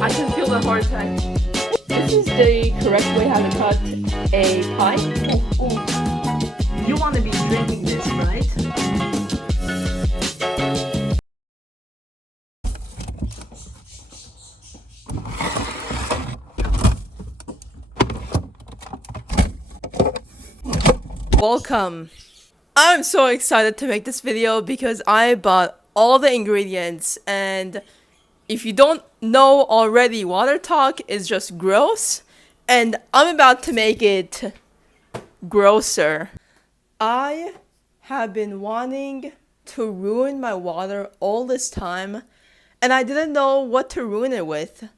I can feel the heart attack. This is the correct way how to cut a pie. Oh. You want to be drinking this, right? Welcome. I'm so excited to make this video because I bought all the ingredients, and if you don't know already, WATERTOK is just gross, and I'm about to make it grosser. I have been wanting to ruin my water all this time, and I didn't know what to ruin it with.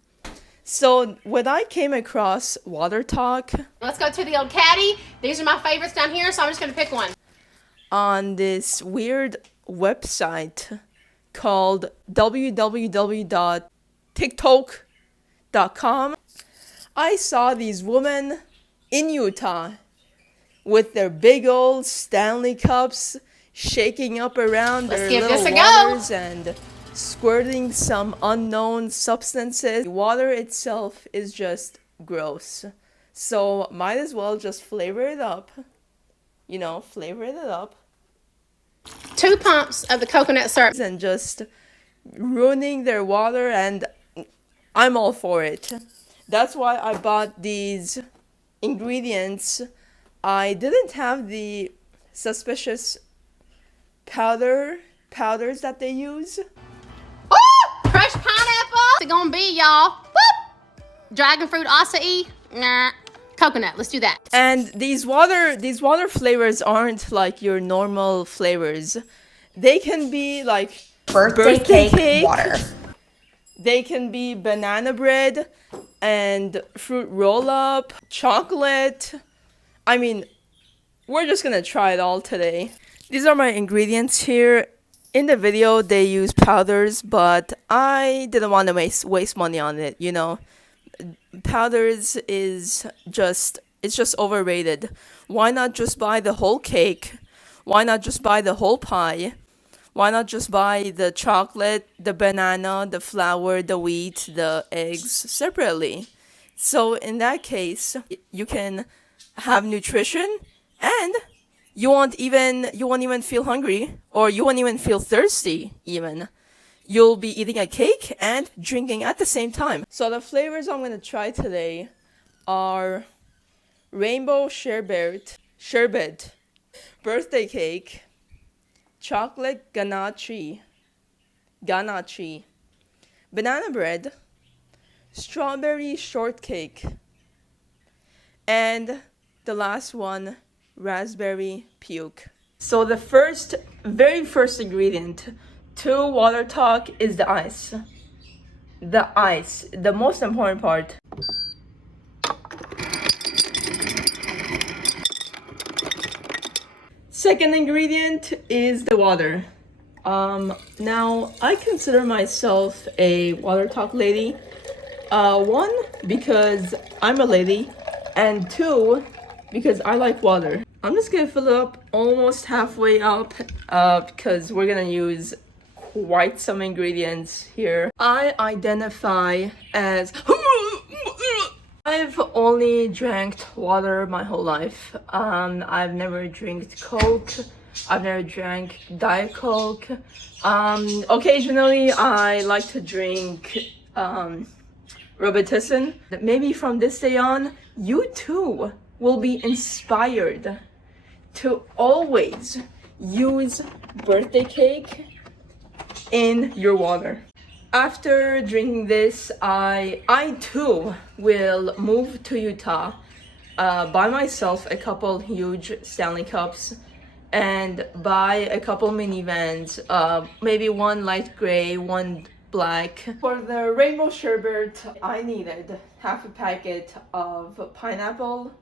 So when I came across WATERTOK, let's go to the old caddy. These are my favorites down here, so I'm just going to pick one. On this weird website called www.tiktok.com, I saw these women in Utah with their big old Stanley cups shaking up around their little waters and squirting some unknown substances. The water itself is just gross. So might as well just flavor it up. You know, flavor it up. 2 pumps of the coconut syrup. And just ruining their water, and I'm all for it. That's why I bought these ingredients. I didn't have the suspicious powders that they use. Ooh, crushed pineapple. What's it gonna be, y'all? Whoop. Dragon fruit acai. Nah. Coconut. Let's do that. And these water flavors aren't like your normal flavors. They can be like birthday cake water. They can be banana bread and fruit roll-up, chocolate. I mean, we're just gonna try it all today. These are my ingredients here. In the video, they use powders, but I didn't want to waste money on it, you know. Powders is just overrated. Why not just buy the whole cake? Why not just buy the whole pie? Why not just buy the chocolate, the banana, the flour, the wheat, the eggs separately? So in that case, you can have nutrition, and you won't even feel hungry, or you won't even feel thirsty even. You'll be eating a cake and drinking at the same time. So the flavors I'm going to try today are rainbow sherbet, birthday cake, chocolate ganache, banana bread, strawberry shortcake, and the last one, raspberry puke. So the very first ingredient to WATERTOK is the ice. The most important part. Second ingredient is the water. Now I consider myself a WATERTOK lady. One, because I'm a lady, and two, because I like water. I'm just gonna fill it up almost halfway up, because we're gonna use quite some ingredients here. I identify as I've only drank water my whole life. I've never drank Coke. I've never drank Diet Coke. Occasionally I like to drink Robitussin. Maybe from this day on, you too will be inspired to always use birthday cake in your water. After drinking this, I too will move to Utah, buy myself a couple huge Stanley cups, and buy a couple minivans, maybe one light gray, one black. For the rainbow sherbet, I needed half a packet of pineapple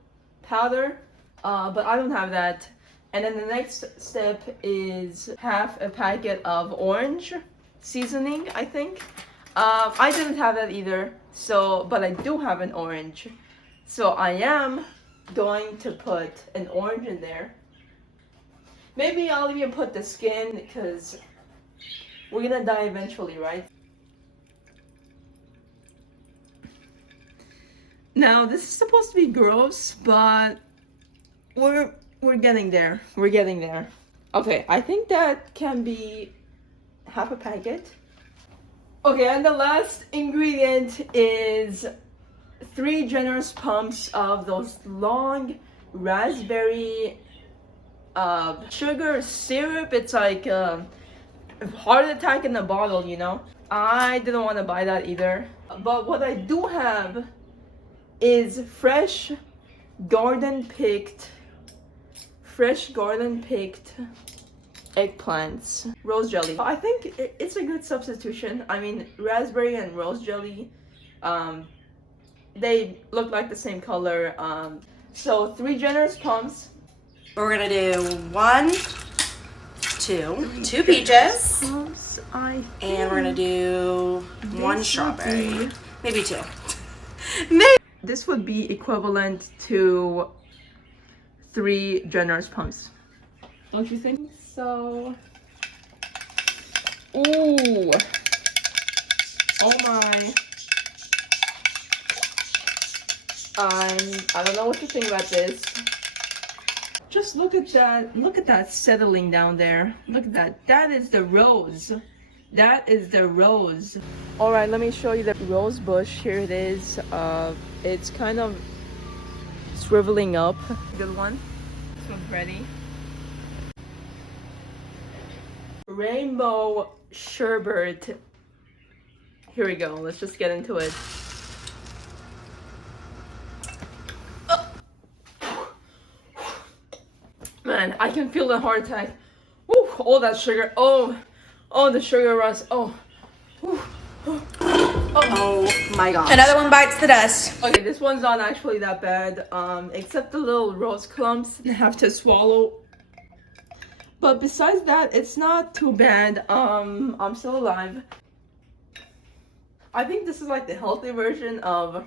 powder, but I don't have that. And then the next step is half a packet of orange seasoning, I think. I didn't have that either, but I do have an orange. So I am going to put an orange in there. Maybe I'll even put the skin, because we're gonna die eventually, right? Now this is supposed to be gross, but we're getting there. We're getting there. Okay, I think that can be half a packet. Okay, and the last ingredient is 3 generous pumps of those long raspberry sugar syrup. It's like heart attack in a bottle, you know. I didn't want to buy that either. But what I do have is fresh garden picked eggplants, rose jelly. I think it's a good substitution. I mean, raspberry and rose jelly, they look like the same color. So 3 generous pumps. We're gonna do 1, 2 peaches, Pumps, and we're gonna do 1 strawberry, maybe 2. This would be equivalent to 3 generous pumps. Don't you think? So, ooh, oh my. I don't know what to think about this. Just look at that settling down there. Look at that. That is the rose. That is the rose. All right, let me show you the rose bush. Here it is. It's kind of swiveling up. Good one. This one's ready. Rainbow sherbet. Here we go. Let's just get into it. Man, I can feel the heart attack. Woo, all that sugar. Oh, the sugar rush. Oh. Oh my gosh. Another one bites the dust. Okay, this one's not actually that bad. Except the little rose clumps you have to swallow. But besides that, it's not too bad. I'm still alive. I think this is like the healthy version of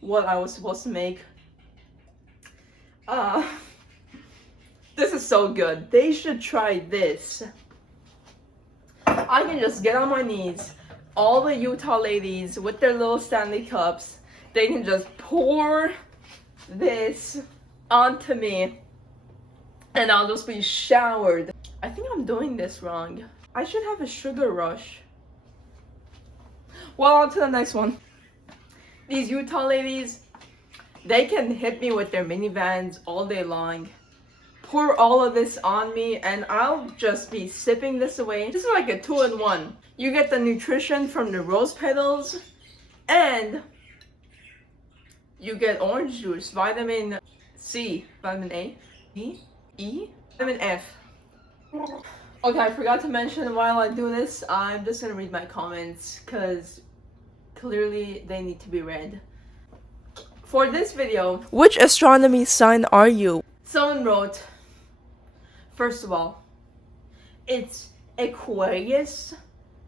what I was supposed to make. This is so good. They should try this. I can just get on my knees. All the Utah ladies with their little Stanley cups, they can just pour this onto me and I'll just be showered. I think I'm doing this wrong. I should have a sugar rush. Well, on to the next one. These Utah ladies, they can hit me with their minivans all day long. Pour all of this on me and I'll just be sipping this away. This is like a 2-in-1. You get the nutrition from the rose petals and you get orange juice, vitamin C, vitamin A, E, vitamin F. Okay, I forgot to mention while I do this, I'm just gonna read my comments because clearly they need to be read. For this video, which astronomy sign are you? Someone wrote, first of all, it's Aquarius,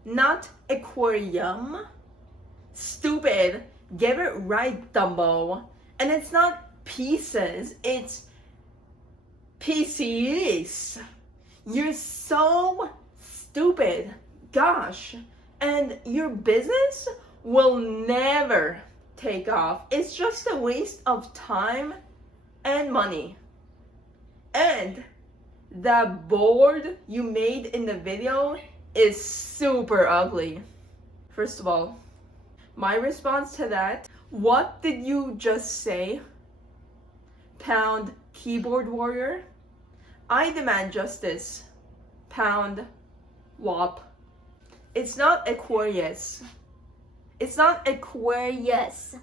not aquarium. Stupid. Get it right, Dumbo. And it's not pieces, it's PCs. You're so stupid. Gosh. And your business will never take off. It's just a waste of time and money. And that board you made in the video is super ugly. First of all, my response to that, what did you just say? Pound keyboard warrior? I demand justice. Pound WAP. It's not Aquarius. It's not Aquarius.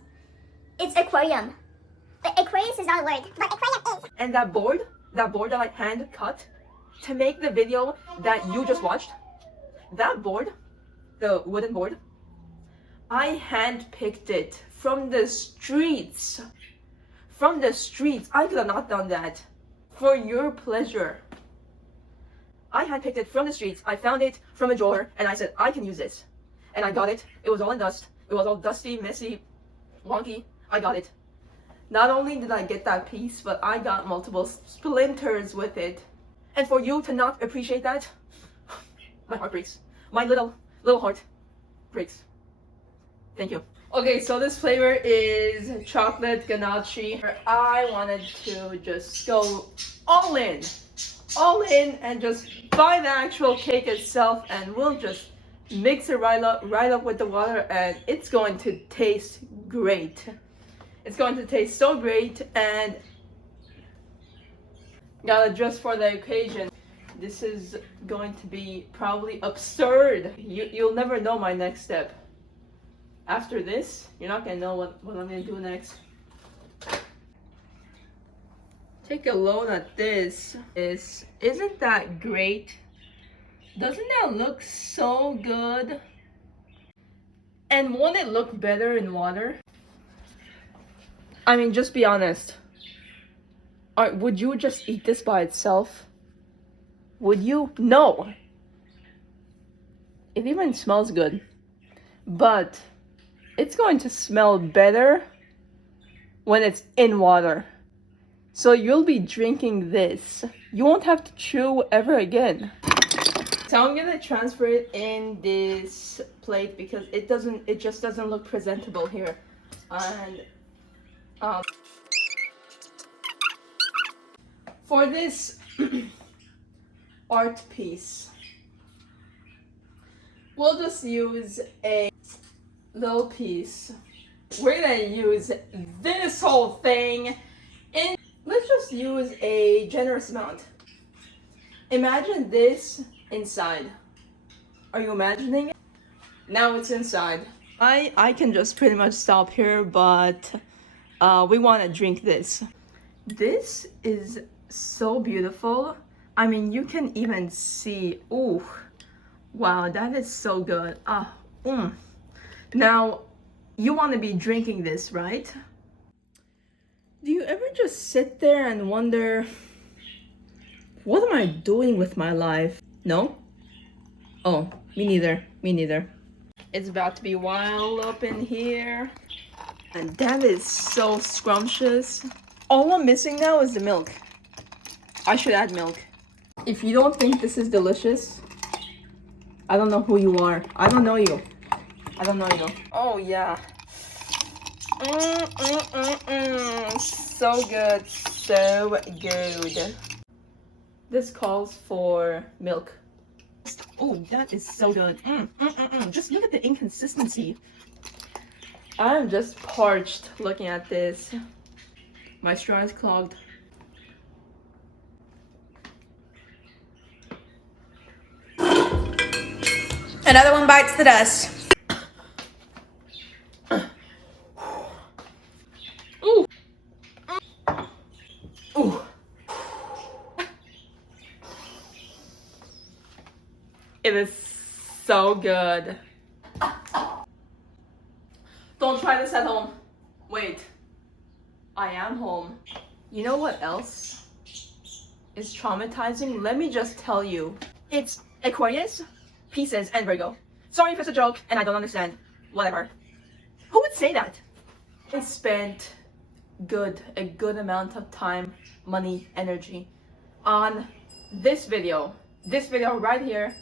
It's aquarium. Aquarius is not a word, but aquarium is. And that board that I hand cut to make the video that you just watched, that board, the wooden board, I hand picked it from the streets. From the streets. I could have not done that for your pleasure. I hand picked it from the streets. I found it from a drawer and I said, I can use this. And I got it. It was all in dust. It was all dusty, messy, wonky. I got it. Not only did I get that piece, but I got multiple splinters with it. And for you to not appreciate that, my heart breaks. My little heart breaks. Thank you. Okay, so this flavor is chocolate ganache. I wanted to just go all in, and just buy the actual cake itself, and we'll just mix it right up with the water, and it's going to taste great. It's going to taste so great, and got it just for the occasion. This is going to be probably absurd. You'll never know my next step. After this, you're not gonna know what I'm gonna do next. Take a look at this. Isn't that great? Doesn't that look so good? And won't it look better in water? I mean, just be honest. Would you just eat this by itself? Would you? No. It even smells good. But it's going to smell better when it's in water. So you'll be drinking this. You won't have to chew ever again. So I'm gonna transfer it in this plate because it just doesn't look presentable here. And for this art piece, we'll just use a little piece. We're gonna use this whole thing, and let's just use a generous amount. Imagine this inside. Are you imagining it? Now it's inside. I can just pretty much stop here, but we want to drink this. This is so beautiful. I mean, you can even see. Ooh, wow, that is so good. Now, you want to be drinking this, right? Do you ever just sit there and wonder, what am I doing with my life? No? Oh, me neither. Me neither. It's about to be wild up in here. And that is so scrumptious. All I'm missing now is the milk. I should add milk. If you don't think this is delicious, I don't know who you are. I don't know you. I don't know you. Oh yeah. So good. So good. This calls for milk. Oh, that is so good. Just look at the inconsistency. I'm just parched looking at this. My straw is clogged. Another one bites the dust. Ooh. Ooh. It is so good. Don't try this at home. Wait. I am home. You know what else is traumatizing? Let me just tell you. It's Aquarius, Pisces, and Virgo. Sorry if it's a joke and I don't understand. Whatever. Who would say that? I spent a good amount of time, money, energy on this video. This video right here.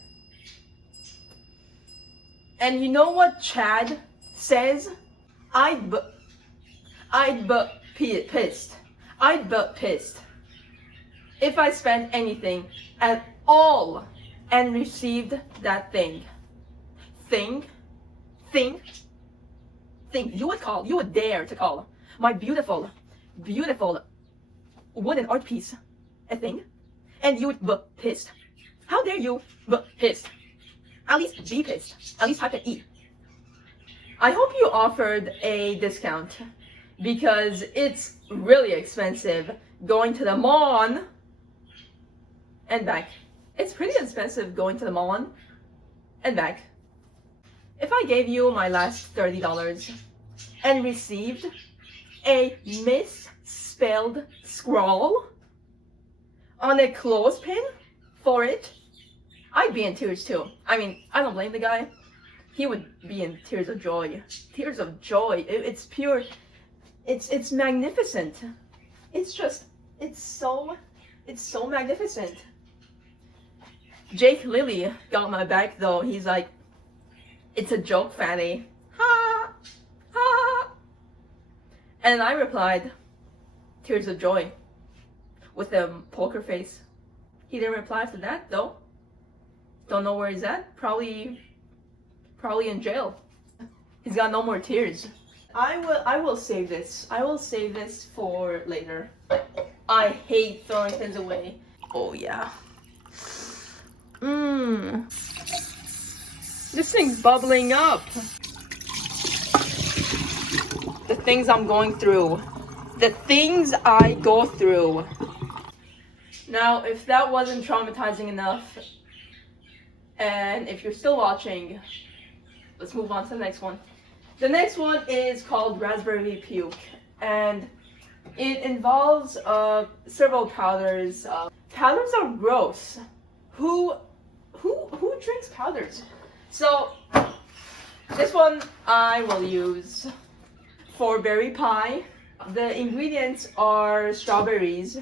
And you know what Chad says? I'd be pissed. I'd be pissed if I spent anything at all and received that thing. You would dare to call my beautiful wooden art piece a thing, and you would be pissed. How dare you be pissed? At least be pissed. At least type an E. I hope you offered a discount because it's really expensive going to the mall and back. It's pretty expensive going to the mall and back. If I gave you my last $30 and received a misspelled scrawl on a clothespin for it, I'd be in tears too. I mean, I don't blame the guy. He would be in tears of joy. Tears of joy. It's pure. It's magnificent. It's so magnificent. Jake Lilly got my back though. He's like, it's a joke, Fanny. Ha! And I replied, tears of joy, with a poker face. He didn't reply after that though. Don't know where he's at. Probably in jail. He's got no more tears. I will save this. I will save this for later. I hate throwing things away. Oh yeah. This thing's bubbling up. The things I'm going through. The things I go through. Now, if that wasn't traumatizing enough, and if you're still watching, let's move on to the next one. The next one is called raspberry puke, and it involves several powders. Powders are gross. Who drinks powders? So this one I will use for berry pie. The ingredients are strawberries.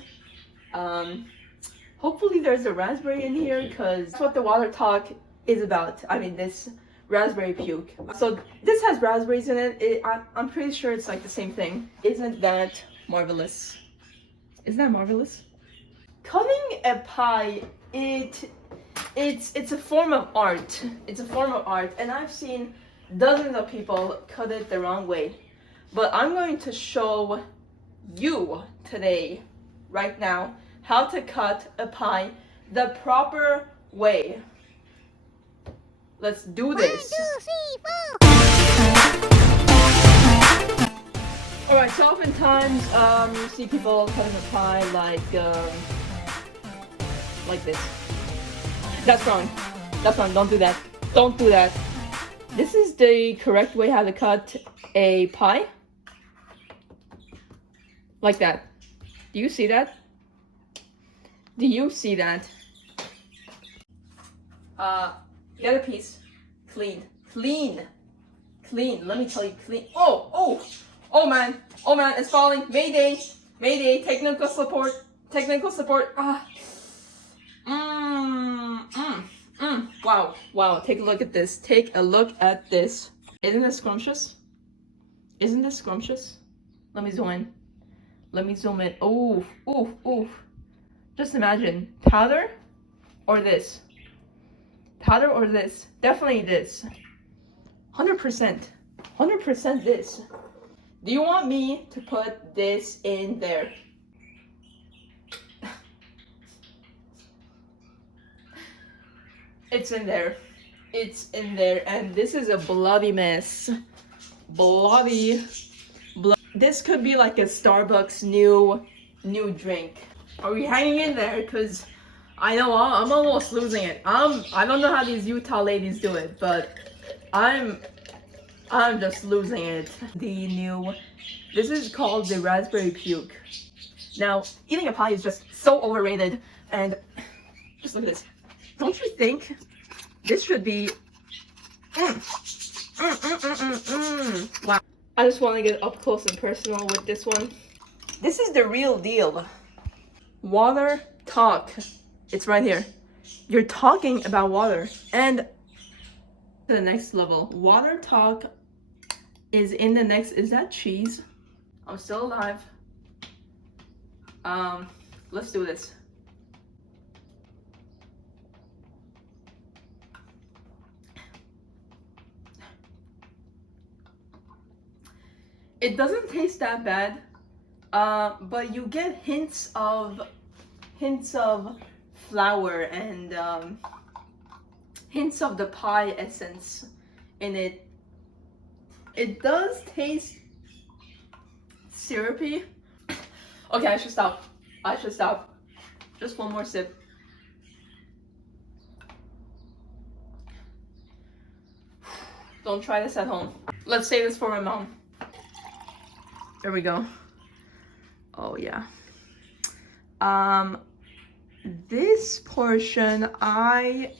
Hopefully there's a raspberry in here because that's what the WATERTOK is about. I mean, this raspberry puke. So this has raspberries in it. I'm pretty sure it's like the same thing. Isn't that marvelous? Isn't that marvelous? Cutting a pie, it's a form of art. It's a form of art, and I've seen dozens of people cut it the wrong way. But I'm going to show you today, right now, how to cut a pie the proper way. Let's do this. 1, 2, 3, 4. Alright, so oftentimes you see people cutting a pie like this. That's wrong. That's wrong. Don't do that. Don't do that. This is the correct way how to cut a pie. Like that. Do you see that? Do you see that? Get a piece. Clean. Let me tell you, clean. Oh man, it's falling. Mayday, technical support. Wow, take a look at this. Isn't this scrumptious? Let me zoom in. Oof. Just imagine, powder or this? Definitely this. 100% this. Do you want me to put this in there? It's in there, and this is a bloody mess. This could be like a Starbucks new drink. Are we hanging in there? Because I know I'm almost losing it. I don't know how these Utah ladies do it, but I'm just losing it. This is called the raspberry puke. Now, eating a pie is just so overrated, and just look at this. Don't you think this should be? Wow. I just want to get up close and personal with this one. This is the real deal. WATERTOK. It's right here. You're talking about water. And to the next level. WATERTOK is in the next. Is that cheese? I'm still alive. Let's do this. It doesn't taste that bad, but you get hints of flour and hints of the pie essence in it. It does taste syrupy. Okay, I should stop. Just one more sip. Don't try this at home. Let's save this for my mom. There we go. Oh yeah. This portion, I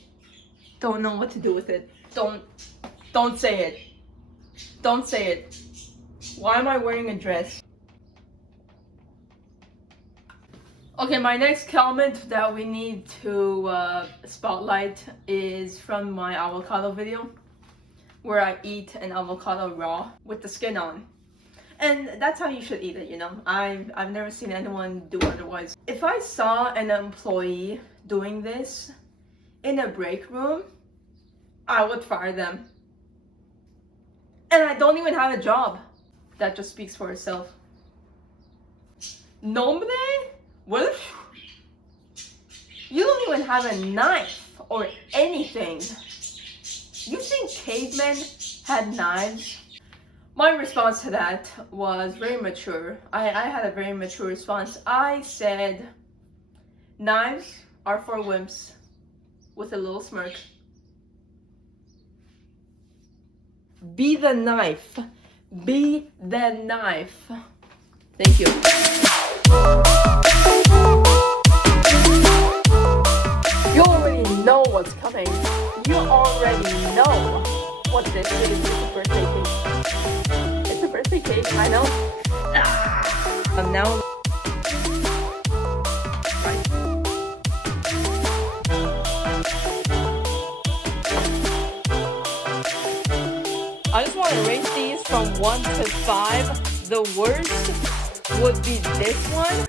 don't know what to do with it. Don't say it. Don't say it. Why am I wearing a dress? Okay, my next comment that we need to spotlight is from my avocado video, where I eat an avocado raw with the skin on. And that's how you should eat it, you know. I've never seen anyone do otherwise. If I saw an employee doing this in a break room, I would fire them. And I don't even have a job. That just speaks for itself. Nombre? What? You don't even have a knife or anything. You think cavemen had knives? My response to that was very mature. I had a very mature response. I said, knives are for wimps, with a little smirk. Be the knife. Be the knife. Thank you. You already know what's coming. You already know what this is. It's a birthday cake. It's a birthday cake, I know. Now. I just want to rate these from 1 to 5. The worst would be this one.